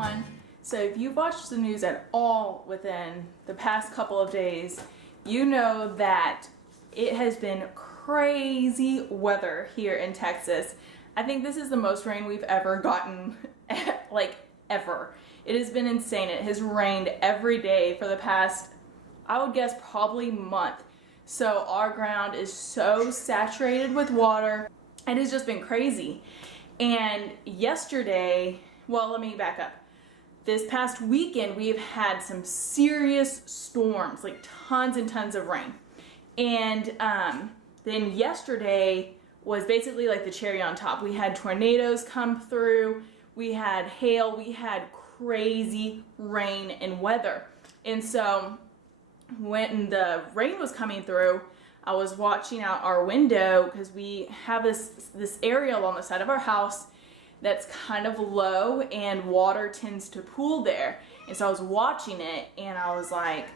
everyone. So if you've watched the news at all within the past couple of days, you know that it has been crazy weather here in Texas. I think this is the most rain we've ever gotten, like ever. It has been insane. It has rained every day for the past, I would guess, probably month. So our ground is so saturated with water. It has just been crazy. And yesterday, well, let me back up. This past weekend, we've had some serious storms, like tons and tons of rain. And then yesterday was basically like the cherry on top. We had tornadoes come through, we had hail, we had crazy rain and weather. And so when the rain was coming through, I was watching out our window because we have this area along the side of our house that's kind of low and water tends to pool there. And so I was watching it and I was like,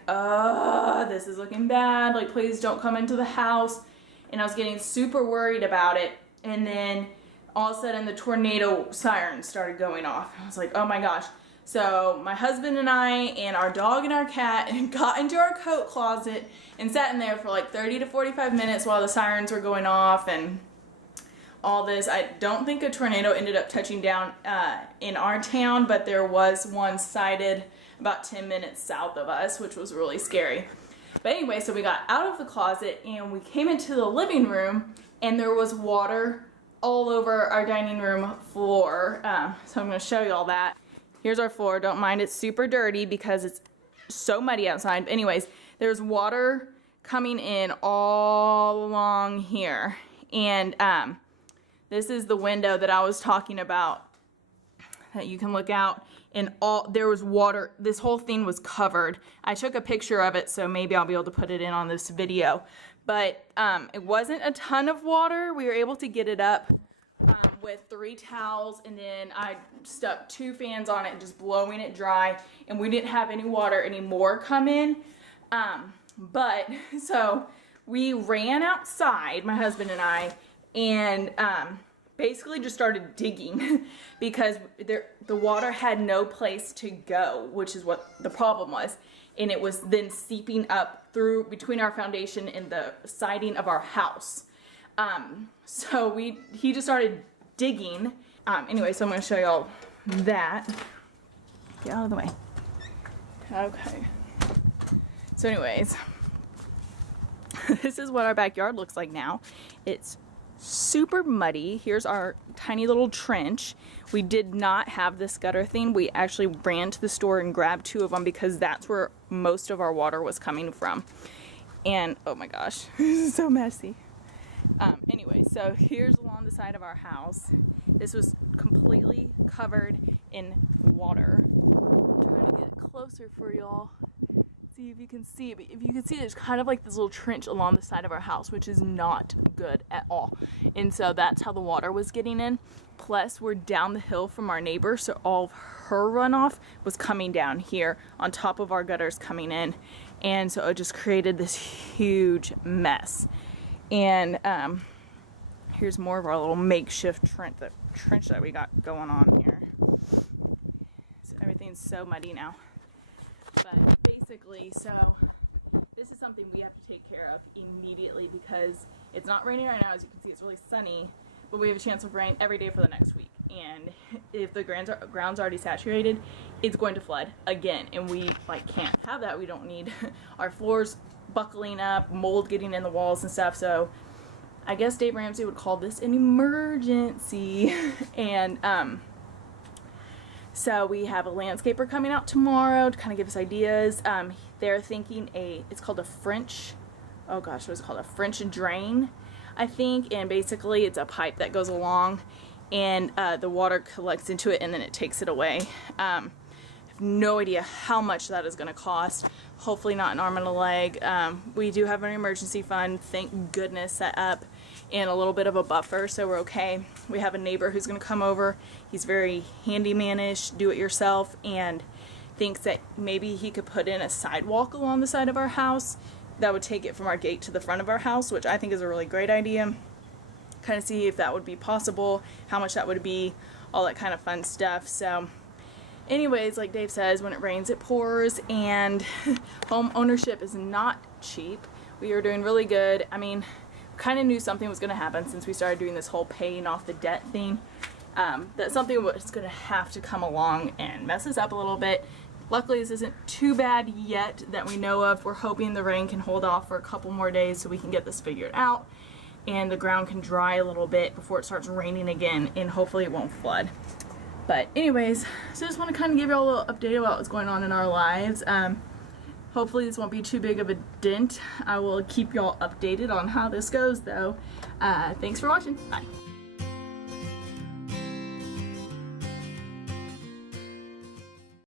this is looking bad. Like, please don't come into the house. And I was getting super worried about it. And then all of a sudden the tornado sirens started going off. I was like, oh my gosh. So my husband and I and our dog and our cat got into our coat closet and sat in there for like 30 to 45 minutes while the sirens were going off and all this. I don't think a tornado ended up touching down in our town, but there was one sighted about 10 minutes south of us, which was really scary. But anyway, so we got out of the closet and we came into the living room and there was water all over our dining room floor. So I'm going to show you all that. Here's our floor. Don't mind it's super dirty because it's so muddy outside. But anyways, there's water coming in all along here. And this is the window that I was talking about that you can look out, and there was water. This whole thing was covered. I took a picture of it, so maybe I'll be able to put it in on this video. But it wasn't a ton of water. We were able to get it up with 3 towels, and then I stuck 2 fans on it, just blowing it dry, and we didn't have any water anymore come in. But so we ran outside, my husband and I, and basically just started digging because the water had no place to go, which is what the problem was. And it was then seeping up through between our foundation and the siding of our house. So he just started digging. Anyway, so I'm going to show y'all that. Get out of the way. Okay. So anyways, this is what our backyard looks like now. It's super muddy. Here's our tiny little trench. We did not have this gutter thing. We actually ran to the store and grabbed 2 of them because that's where most of our water was coming from. And oh my gosh, this is so messy. Anyway, so here's along the side of our house. This was completely covered in water. I'm trying to get closer for y'all. See if you can see it. But if you can see, there's kind of like this little trench along the side of our house, which is not good at all. And so that's how the water was getting in. Plus, we're down the hill from our neighbor, so all of her runoff was coming down here on top of our gutters coming in. And so it just created this huge mess. And here's more of our little makeshift trench that we got going on here. So everything's so muddy now. But basically, so this is something we have to take care of immediately because it's not raining right now. As you can see, it's really sunny, but we have a chance of rain every day for the next week. And if the ground's already saturated, it's going to flood again, and we can't have that. We don't need our floors buckling up, mold getting in the walls and stuff. So I guess Dave Ramsey would call this an emergency. And so we have a landscaper coming out tomorrow to kind of give us ideas. They're thinking it's called a French, oh gosh, what is it called? A French drain, I think. And basically it's a pipe that goes along and the water collects into it and then it takes it away. I have no idea how much that is going to cost. Hopefully not an arm and a leg. We do have an emergency fund, thank goodness, set up, and a little bit of a buffer, so we're okay. We have a neighbor who's going to come over. He's very handyman-ish, do-it-yourself, and thinks that maybe he could put in a sidewalk along the side of our house that would take it from our gate to the front of our house, which I think is a really great idea. Kind of see if that would be possible, how much that would be, all that kind of fun stuff. So anyways, like Dave says, when it rains it pours, and home ownership is not cheap. We are doing really good. I mean, kind of knew something was going to happen since we started doing this whole paying off the debt thing. That something was going to have to come along and mess us up a little bit. Luckily, this isn't too bad yet that we know of. We're hoping the rain can hold off for a couple more days so we can get this figured out and the ground can dry a little bit before it starts raining again, and hopefully it won't flood. But anyways, so I just want to kind of give you all a little update about what's going on in our lives. Hopefully this won't be too big of a dent. I will keep y'all updated on how this goes though. Thanks for watching. Bye.